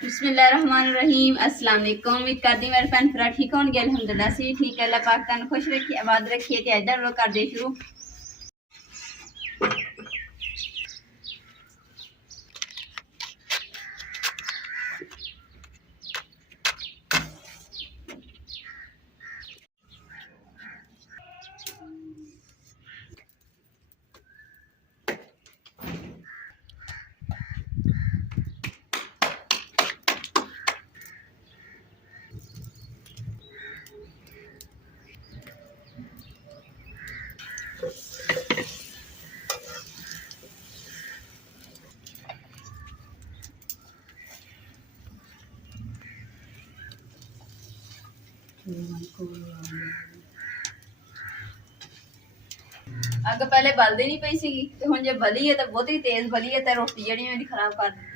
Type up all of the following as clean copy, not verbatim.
बिस्मिल्लाहिर्रहमानिर्रहीम। अस्सलाम वालेकुम। उम्मीद करती मेरे भैन भरा ठीक होंगे। अल्हम्दुलिल्लाह से ठीक है। अल्लाह पाक तुहानू खुश रखिए, आबाद रखिए। ते अज दा व्लॉग कर दे शुरू। अग पहले बलदी नहीं पई सी, ते हुण जे बली है तो बहुत ही तेज बली है, तो रोटी जड़ी मेरी खराब कर दी।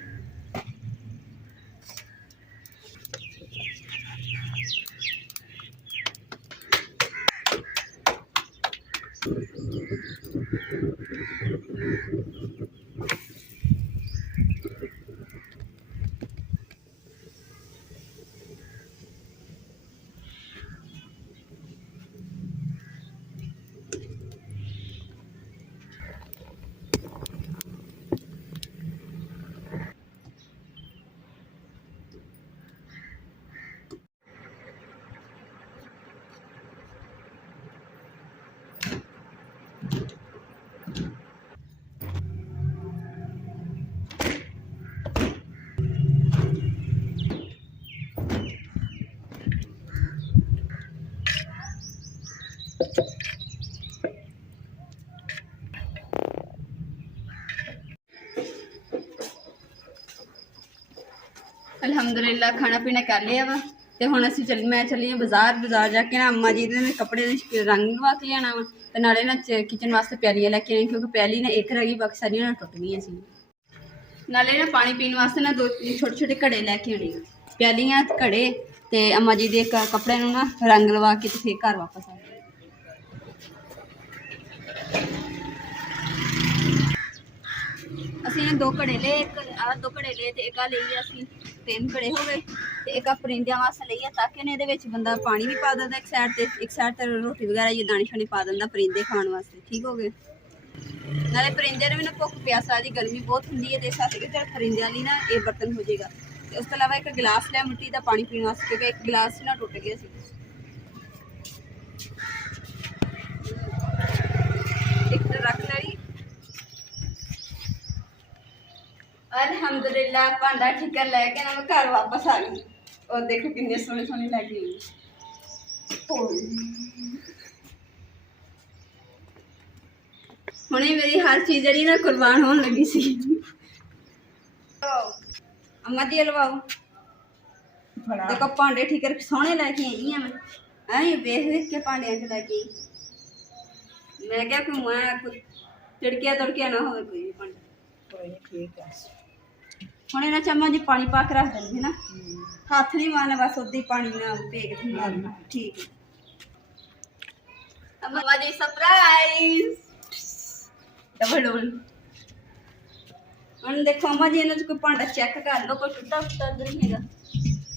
अल्हम्दुलिल्लाह खाना पीना कर लिया वा, ते हुण असीं मैं चली बाजार जाके ना अम्मा जी दे कपड़े दे रंग लवा के लियाना वा, ते नाले ना किचन वास्ते प्यालियां लैके आई, क्योंकि प्याली ना एक रह गई, बाकी सारियां ना टुट गईयां सी। नाले ना पानी पीने वास्ते ना 2 छोटे छोटे घड़े लैके आने, प्यालियां घड़े, ते अम्मा जी दे कपड़े नूं ना रंग लवा के ते फिर घर वापस आ गए। असीं 2 घड़े ले, दो घड़े ले ते एक लेइए असीं 3 घड़े हो गए, ते एक परिंदियां वास्ते लेइए, ताकि ने दे विच बंदा पानी भी पा दिंदा एक साइड ते रोटी वगैरह ये दाने शाने पा दिंदा परिंदे खाण वास्ते। ठीक हो गए। नाले परिंदे भी ना भुख प्यास दी गर्मी बहुत होंदी है, तो इस वास्ते चल परिंदे लिए ना ये बर्तन हो जाएगा। तो उस तो अलावा एक गिलास लिया मिट्टी का पानी पीने वास्ते, क्योंकि एक गिलास ना टुट गया सी। एक रख ली। अल्हम्दुलिल्लाह भांडा ठीकर लैके ना मैं घर वापस आ गई, और देखो कितने सोहने सोहने लगे हुणे मेरी हर चीज जी ना कुर्बान होने लगी सी। अम्मा जी हलवाओ देखो भांडे ठीकर सोहने लैके आई मैं, वेख वेख के भांडिया च लैके आई। मैं क्या मैं तिड़किया तड़किया ना हो कोई भी भांडा। ठीक है ਹੁਣ ਇਹਨਾਂ ਚਮਚ जी पानी पा के रख देंगे ना, हाथ नहीं मारना, बस उदा ही पानी ना भेग मारना। ठीक है अम्मा जी सरप्राइज डबल डबल। हम देखो अम्मा जी इन्होंने कोई भांडा चेक कर लो, कोई टुटा फुटा तो नहीं है,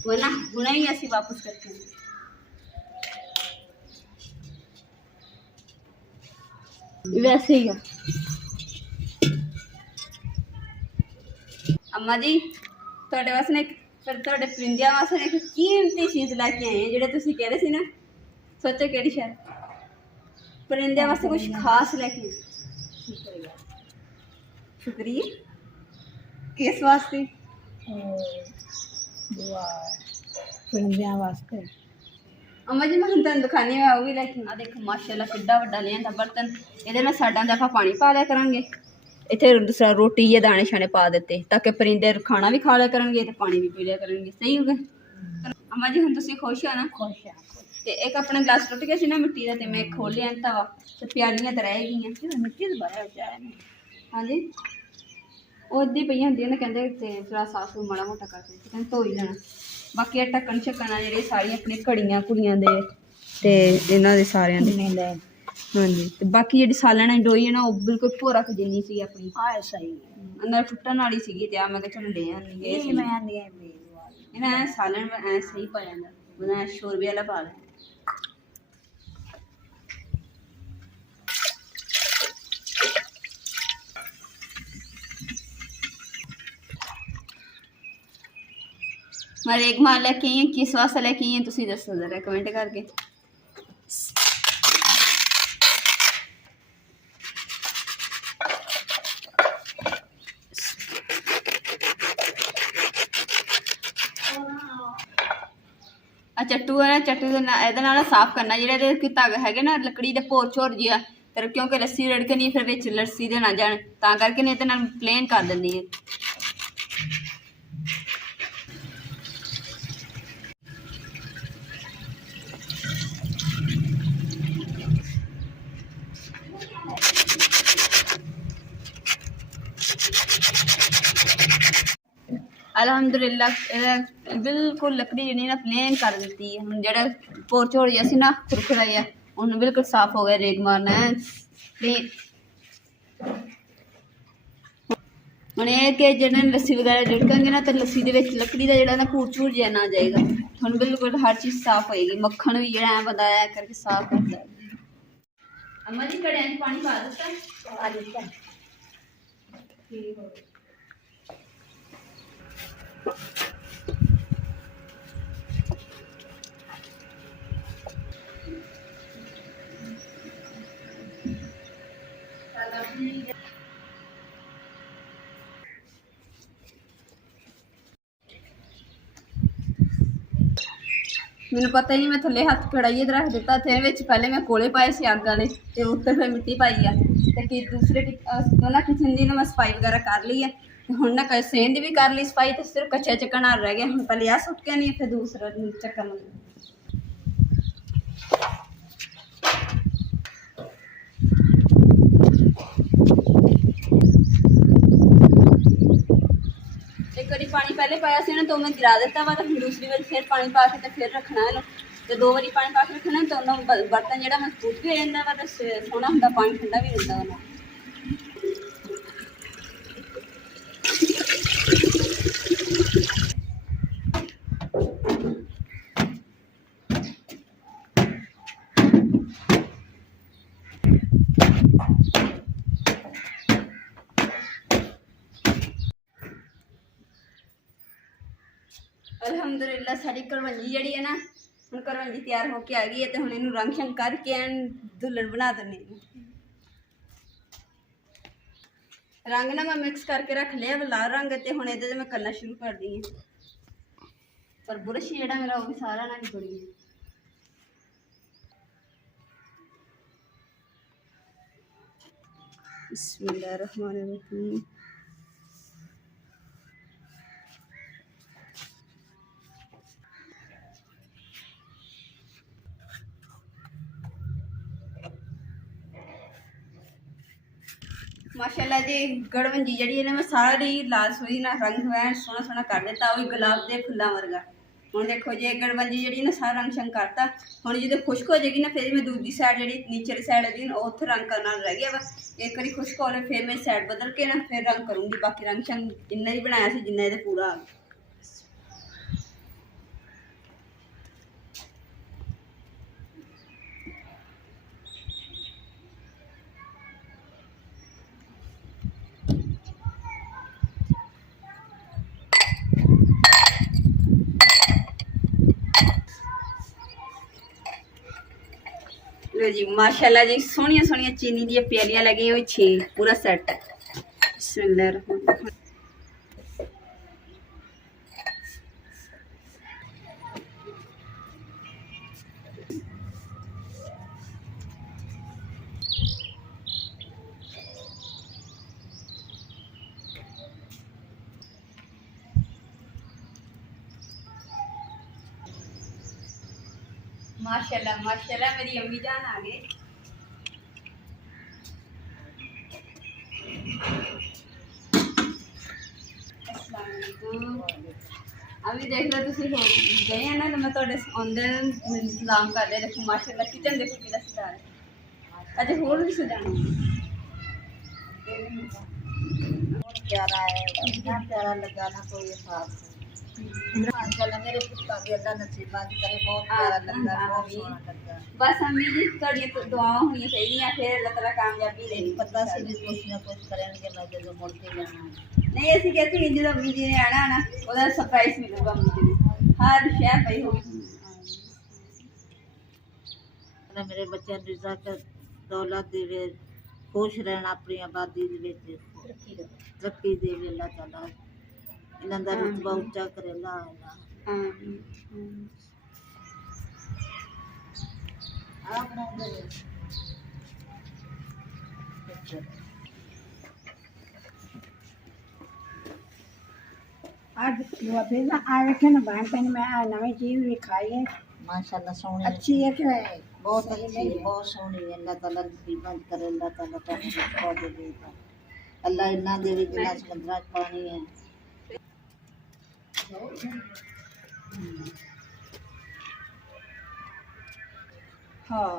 वरना हुणे ही असीं वापस करके वैसे ही है। अम्मा जी ਤੁਹਾਡੇ ਵਾਸਤੇ ਇੱਕ ਤੁਹਾਡੇ ਪਰਿੰਦਿਆਂ ਵਾਸਤੇ ਇੱਕ ਕੀਮਤੀ ਚੀਜ਼ ਲੈ ਕੇ ਆਏ ਹਾਂ, ਜਿਹੜੇ ਤੁਸੀਂ ਕਹਿ ਰਹੇ ਸੀ ਨਾ, ਸੋਚੋ ਕਿਹੜੀ ਸ਼ਾਇਦ परिंदे वास्ते कुछ खास लेके। शुक्रिया किस वास्ते? परिंदे वास्ते। अम्मा जी मैं तुम दिखानी है वो भी लेके आ देखो माशाल्लाह किड्डा वड्डा लिया बर्तन, ये साडा दफा पानी पा लिया करांगे, इतने दूसरा रोटी या दाने शाने पा देते, ताकि परिंदे खाना भी खा लिया करेंगे, तो पानी भी पी लिया करेंगे। सही हो गए। अम्मा जी हुण तुसीं खुश हो ना? खुश हाँ ते एक अपना गिलास टुट गया सी ना मिट्टी दा, ते मैं खोल लिया तवा, ते प्यालियां ते रह गईयां। मिट्टी च पाया चाय ने। हाँ जी, ਉਹ ਇੱਦਾਂ ਹੀ ਪਈਆਂ ਹੁੰਦੀਆਂ ਨੇ, ਕਹਿੰਦੇ ਤੇ ਥੋੜਾ ਸਾਫ਼ ਮਾੜਾ ਮੋਟਾ ਕਰਕੇ ਕਹਿੰਦੇ ਧੋ ਹੀ ਲੈਣਾ। ਬਾਕੀ ਇਹ ਢੱਕਣ ਛੱਕਣ ਆ ਜਿਹੜੇ ਸਾਰੀਆਂ ਆਪਣੀ ਘੜੀਆਂ ਕੁੜੀਆਂ ਦੇ ਤੇ ਇਹਨਾਂ ਦੇ ਸਾਰਿਆਂ ਦੇ। ਹਾਂਜੀ, ਤੇ ਬਾਕੀ ਜਿਹੜੀ ਸਾਲਣ ਡੋਈ ਹੈ ਨਾ ਉਹ ਬਿਲਕੁਲ ਭੋਰਾ ਖਜਨੀ ਸੀ ਆਪਣੀ। ਹਾਂ ਸਹੀ ਅੰਦਰ ਟੁੱਟਣ ਵਾਲੀ ਸੀਗੀ, ਤੇ ਆ ਮੈਂ ਕਿਹਾ ਚਲੋ ਲੈ ਆਉਂਦੀ ਹੈ। ਇਹ ਮੈਂ ਆਂਦੀ ਐ ਇਹਨਾਂ ਐ ਸਾਲਣ ਐ ਸਹੀ ਪਾ ਜਾਂਦਾ, ਉਹਨਾਂ ਸ਼ੋਰਬੇ ਵਾਲਾ ਪਾ ਲਿਆ। मैं रेगमार लेके आई हूँ, किस वास्ते लेके आई हूँ तुसीं दसो जरा कमेंट करके। आ चट्टू है ना, चट्टू ਇਹਦੇ ਨਾਲ ਸਾਫ਼ ਕਰਨਾ ਜਿਹੜੇ ਇਹਦੇ ਕਿ ਧਾਗੇ ਹੈਗੇ ਨਾ ਲੱਕੜੀ ਦੇ ਭੋਰ ਝੋਰ ਜਿਹਾ, ਤੇ ਕਿਉਂਕਿ ਲੱਸੀ ਰੜਕਣੀ ਫਿਰ ਵਿੱਚ ਲੱਸੀ ਦੇ ਨਾ ਜਾਣ, ਤਾਂ ਕਰਕੇ ਨੇ ਇਹਦੇ ਨਾਲ ਪਲੇਨ ਕਰ ਦਿੰਦੀ ਹੈ। अलहमदुलिल्लाह बिल्कुल लकड़ी जी ना प्लेन कर दी है। हम जरा पोर झोड़ जैसी ना खुरखुरा है उन्हें बिल्कुल साफ हो गया, रेग मारना है प्लेन। हम ये कि जो लस्सी वगैरह झिड़केंगे ना तो लस्सी के लकड़ी का जो ना भूर झूर जहा ना जाएगा। हम बिल्कुल हर चीज़ साफ होएगी, मक्खन भी जो बंदा ऐ करके साफ करता है। अम्मा जी घड़े पानी पा दिता ठीक हो गया। मैंने पता ही नहीं, मैं थले हथ कढ़ाई रख दिता थे, पहले मैं कोले पाए से अग वाले, तो उत्ते फिर मिट्टी पाई है, तो कि दूसरे ना किचन की ना मैं सफाई वगैरह कर ली है। हुण ना सेंध भी कर ली सफाई, तो सिर्फ कच्चा चक्कन रह गया। हम पहले यह सुट के नहीं, फिर दूसरा चक्कन। एक बारी पानी पहले पाया से ना, तो मैं गिरा दिता वा, तो दूसरी बार फिर पानी पा के तो फिर रखना है। तो दो बारी पानी पा के रखना, तो उन्होंने बर्तन जो मजबूत भी हो जाता वा, तो सोहना होंगे, पानी ठंडा भी रहता है। अलहमदुलिल्लाह साड़ी करवंजी जी है ना, हम करवंजी तैयार होके आ गई है। तो हम इनू रंग शंग करके दुल्हन बना देने। रंग ना मैं मिक्स करके रख लिया लाल रंग, तो हम ये मैं करना शुरू कर दी है। पर बुरश जोड़ा मेरा वो भी सारा ना निकल गया। बिस्मिल्लाहिर्रहमानिर्रहीम। माशाल्लाह जी गड़वंजी जी मैं सारी लाल सोई ना रंग वैन सोहना सोहना कर दिता, वही गुलाब के फुलों वर्गा। हम देखो जी गड़वंजी जी ना सारा रंग शंग करता। हम जो खुश्क हो जाएगी ना, फिर मैं दूसरी साइड जी नीचे साइड है उत्थे रंग करना रह गया वा। एक बार खुश्क हो फिर मैं साइड बदल के ना फिर रंग करूँगी। बाकी रंग शंग इन्ना ही बनाया से जिन्ना ये पूरा आ गया। लो जी माशाल्लाह जी सोहनिया सोहनिया चीनी दी प्यालियां लगी हुई 6 पूरा सेट है। बिस्मिल्लाह माशाल्लाह माशाल्लाह मेरी अम्मी जान आ गए। अस्सलाम वालेकुम। अभी देख लो तुसी हो गए हैं ना, तो मैं थोड़े आंदे इंतजाम कर दे रखूँ। माशाल्लाह किचन देखो कितना सजा है। अजे होर भी सजाना बहुत प्यारा है, इतना प्यारा लगा ना कोई हिसाब से। माशाल्लाह मेरे पुत्र भी अल्लाह नसीबात करे, बहुत प्यारा लगा, बहुत सोहना लगा। बस अम्मी जी थोड़ी दुआ होनी चाहिए, फिर अल्लाह ताला कामयाबी देनी। पता सी भी कुछ ना कुछ करेंगे, मैं जो मुड़ के जाना नहीं ऐसी कहती है, जो अम्मी जी ने आना ना ਉਹਦਾ सरप्राइज मिलेगा अम्मी जी ने हर शय पई होगी। मेरे बच्चों ने रिज़्क़ दौलत देवे, खुश रहना, अपनी आबादी दे विच तरक्की देवे अल्लाह ताला, इन्हां दा रुतबा ऊंचा करे अल्लाह। आमीन। आज फिर ना आए रखे ना बहन पहन में नवी चीज भी खाई है, माशाल्लाह सोहनी अच्छी है कि बहुत अच्छी है, बहुत सोहनी है। अल्लाह ताला नसीबात करे, अल्लाह ताला तो देगा, अल्लाह इन्ना देवे जिन्ना समंदरा च पानी है। हाँ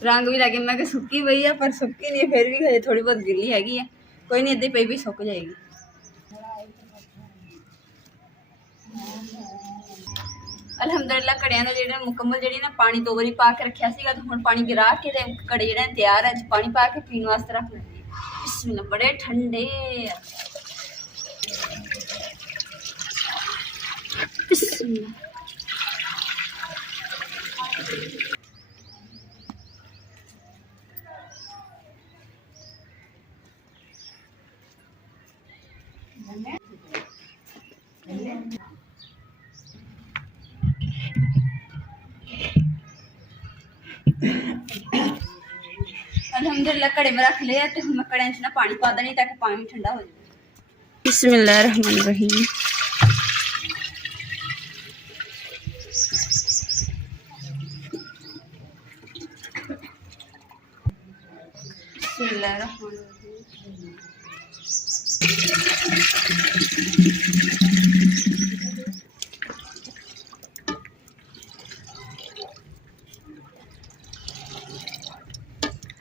रंग भी लगे, मैं कि सुक्की पई है पर सुक्की नहीं, फिर भी हजे थोड़ी बहुत गिल्ली हैगी है। कोई नहीं, इद्दां ही पई भी सुक जाएगी। अलहमदुलिल्लाह कड़ियां ਦਾ ਜਿਹੜਾ ਮੁਕੰਮਲ ਜਿਹੜੀ ਨਾ ਪਾਣੀ ਦੋ ਵਾਰੀ ਪਾ ਕੇ ਰੱਖਿਆ ਸੀਗਾ, ਤੇ ਹੁਣ ਪਾਣੀ ਗਿਰਾ ਕੇ ਤੇ ਕੜੇ ਜਿਹੜੇ ਤਿਆਰ ਹੈ, ਪਾਣੀ ਪਾ ਕੇ ਪੀਣ ਵਾਸਤੇ ਰੱਖ ਲੈਂਦੀ। ਬਿਸਮਿल्लाह बड़े ठंडे बिस्मिल्लाह। अल्हम्दुलिल्लाह कड़े में रख लिया, तो मैं कड़े ना पानी पा देनी ताकि पानी ठंडा हो जाए। बिस्मिल्लाहिर्रहमानिर्रहीम। बिस्मिल्लाहिर्रहमानिर्रहीम।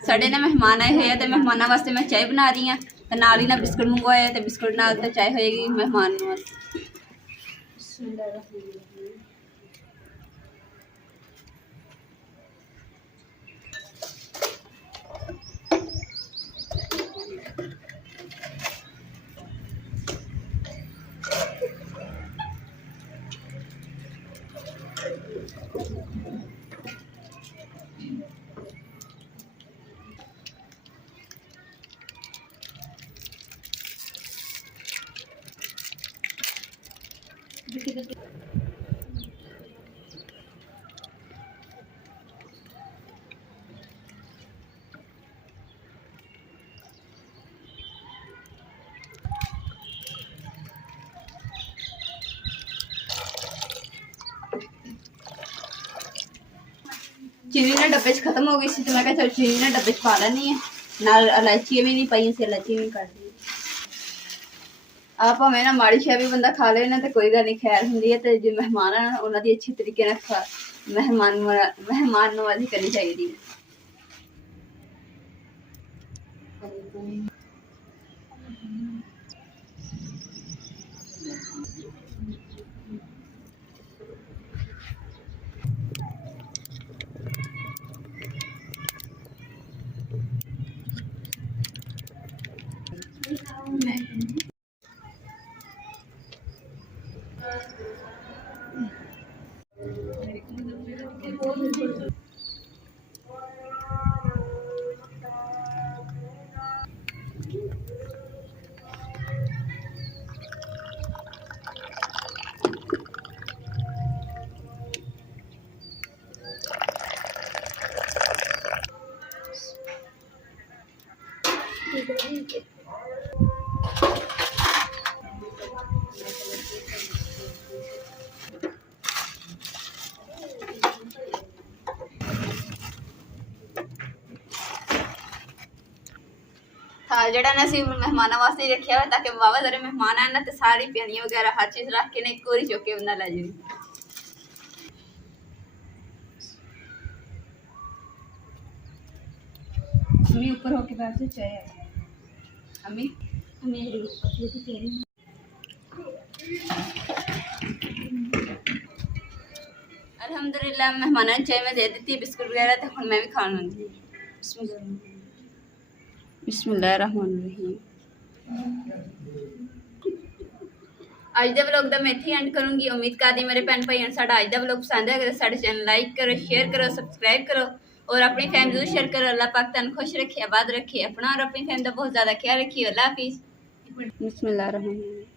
साढ़े ना मेहमान आए हुए हैं, तो मेहमानों वास्ते मैं चाय बना रही हूँ, तो नाल ही ना बिस्कुट मंगवाए, तो बिस्कुट नाल तो चाय होएगी मेहमान वास्ते। चीनी ना डब्बे च खत्म हो गई सी, तो मैं चल चीनी ना डब्बे च पा लैनी है, नाल इलायची भी नहीं पाई सी, इलायची भी कर दी। आप भावें ना माड़ी शै भी बंदा खा ले ना, तो कोई गल नहीं, खैर होंदी है। तो जो मेहमान है ना, उन्होंने अच्छी तरीके ना मेहमान नवाजी करनी चाहिए। ਜਿਹੜਾ ਨਾ ਅਸੀਂ ਮਹਿਮਾਨਾਂ ਵਾਸਤੇ ਹੀ ਰੱਖਿਆ ਹੋਇਆ ਤਾਂ ਕਿ ਵਾਵਾ ਸਾਰੇ ਮਹਿਮਾਨ ਆਣ ਨਾ ਤੇ ਸਾਰੀ ਪਿਆਲੀਆਂ ਵਗੈਰਾ ਹਰ ਚੀਜ਼ ਰੱਖ ਕੇ ਨੇ ਇੱਕ ਵਾਰੀ ਚੁੱਕ ਕੇ ਬੰਦਾ ਲੈ ਜਾਵੇ। अम्मी ऊपर होके बैठ से चाय अम्मी अम्मी अल्हम्दुलिल्लाह मेहमानों चाय में दे दी बिस्कुट वगैरह तो मैं भी खान लगी। बिस्मिल्लाहिर्रहमानिर्रहीम। अज के व्लॉग का मैं इत्थे एंड करूँगी। उम्मीद करती मेरे भैन भाइयों साडा अज का व्लॉग पसंद है। साडे चैनल लाइक करो, शेयर करो, सबसक्राइब करो और अपनी फैमिली जरूर शेयर करो। अल्लाह पाक तुहानू खुश रखे, आबाद रखे, अपना और अपनी फैमिली का बहुत ज़्यादा ख्याल रखिए। अल्लाह हाफिज़। बिस्मिल्लाहिर्रहमानिर्रहीम।